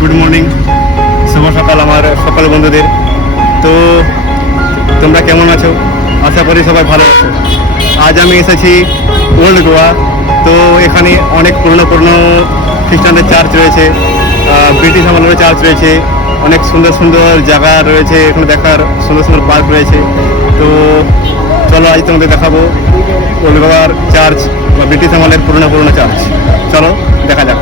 Good morning, শুভ সকাল আমার সকল বন্ধুদের। তো তোমরা কেমন আছো? আশা করি সবাই ভালো আছো। আজ আমি এসেছি ওল্ড গোয়া। তো এখানে অনেক পুরনো পুরনো খ্রিস্টানদের চার্চ রয়েছে, ব্রিটিশ আমলের চার্চ রয়েছে, অনেক সুন্দর সুন্দর জায়গা রয়েছে এখানে দেখার, সুন্দর সুন্দর পার্ক রয়েছে। তো চলো আজ তোমাদের দেখাবো ওল্ড গোয়ার চার্চ বা ব্রিটিশ আমলের পুরনো পুরনো চার্চ। চলো দেখা যাক।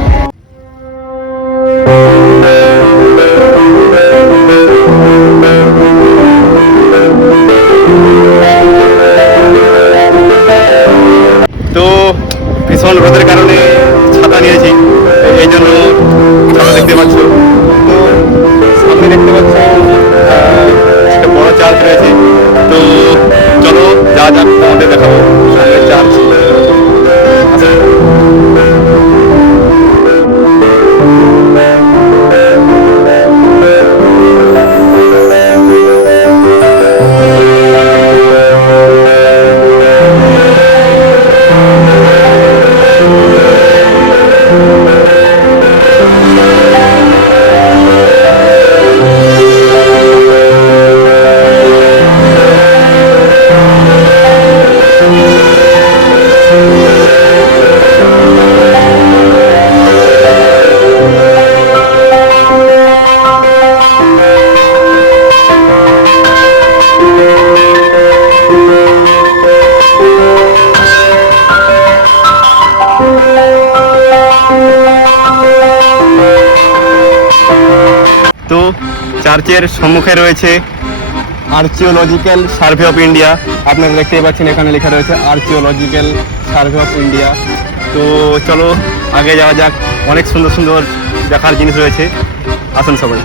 তো ভীষণ রোদের কারণে ছাতা নিয়েছি, এই জন্য ছাতা দেখতে পাচ্ছ। তো সামনে দেখতে পাচ্ছ একটা বড় চার্চ রয়েছে। তো চলো যা যাক তোমাদের দেখাবো সামনের চার্চ। তো চার্চের সম্মুখে রয়েছে আর্চিওলজিক্যাল সার্ভে অফ ইন্ডিয়া। আপনারা দেখতেই পাচ্ছেন এখানে লেখা রয়েছে আর্চিওলজিক্যাল সার্ভে অফ ইন্ডিয়া। তো চলো আগে যাওয়া যাক, অনেক সুন্দর সুন্দর দেখার জিনিস রয়েছে, আসুন সবাই।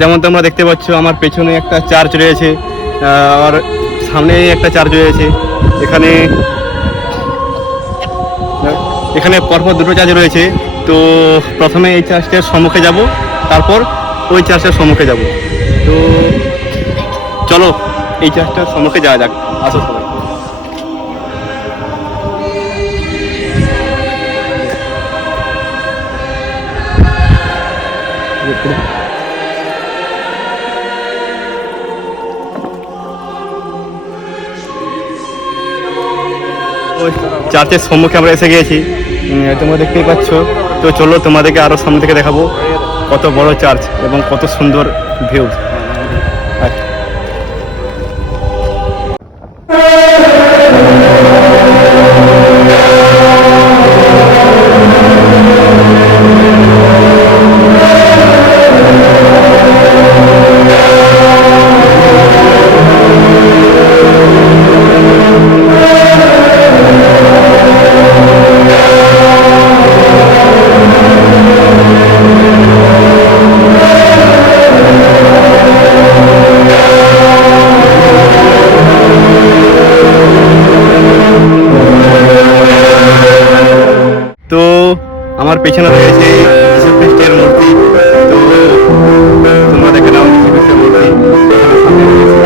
যেমন তোমরা দেখতে পাচ্ছ আমার পেছনে একটা চার্চ রয়েছে, আর সামনে একটা চার্চ রয়েছে। এখানে এখানে পরপর দুটো চার্চ রয়েছে। তো প্রথমে এই চার্চটার সম্মুখে যাব, তারপর ওই চার্চটার সম্মুখে যাব। তো চলো এই চার্চটার সম্মুখে যাওয়া যাক, আসো সবাই। চার্চের সম্মুখে আমরা এসে গিয়েছি, তোমরা দেখতেই পাচ্ছ। তো চলো তোমাদেরকে আরো সামনে থেকে দেখাবো কত বড় চার্চ এবং কত সুন্দর ভিউ। তো আমার পেছনে রয়েছে যীশু খ্রিস্টের মূর্তি। তো তোমরা দেখে নাও যীশু খ্রিস্টের মূর্তি সামনে রয়েছে।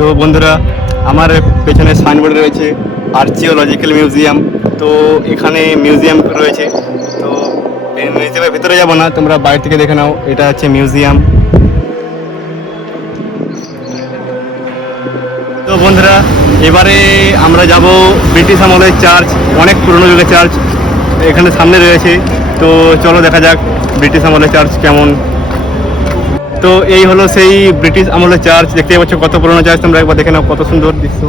তো বন্ধুরা, আমার পেছনে সাইনবোর্ড রয়েছে আর্চিওলজিক্যাল মিউজিয়াম। তো এখানে মিউজিয়াম রয়েছে। তো মিউজিয়ামের ভিতরে যাবো না, তোমরা বাইরে থেকে দেখে নাও। এটা হচ্ছে মিউজিয়াম। তো বন্ধুরা, এবারে আমরা যাব ব্রিটিশ আমলের চার্চ, অনেক পুরনো যুগের চার্চ এখানে সামনে রয়েছে। তো চলো দেখা যাক ব্রিটিশ আমলের চার্চ কেমন। তো এই হলো সেই ব্রিটিশ আমলের চার্চ, দেখতে পাচ্ছ কত পুরনো চার্চ, তোমরা একবার দেখে নাও কত সুন্দর দৃশ্য।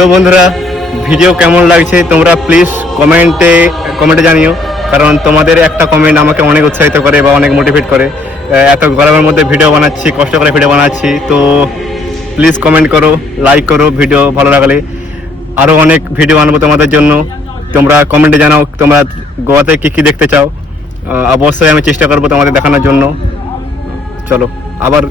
তো বন্ধুরা, ভিডিও কেমন লাগছে তোমরা প্লিজ কমেন্টে জানিও, কারণ তোমাদের একটা কমেন্ট আমাকে অনেক উৎসাহিত করে বা অনেক মোটিভেট করে। এত গরমের মধ্যে ভিডিও বানাচ্ছি, কষ্ট করে ভিডিও বানাচ্ছি। তো প্লিজ কমেন্ট করো, লাইক করো, ভিডিও ভালো লাগলে আরও অনেক ভিডিও আনবো তোমাদের জন্য। তোমরা কমেন্টে জানাও তোমরা গোয়াতে কী কী দেখতে চাও। অবশ্যই আমি চেষ্টা করবো তোমাদের দেখানোর জন্য। চলো আবার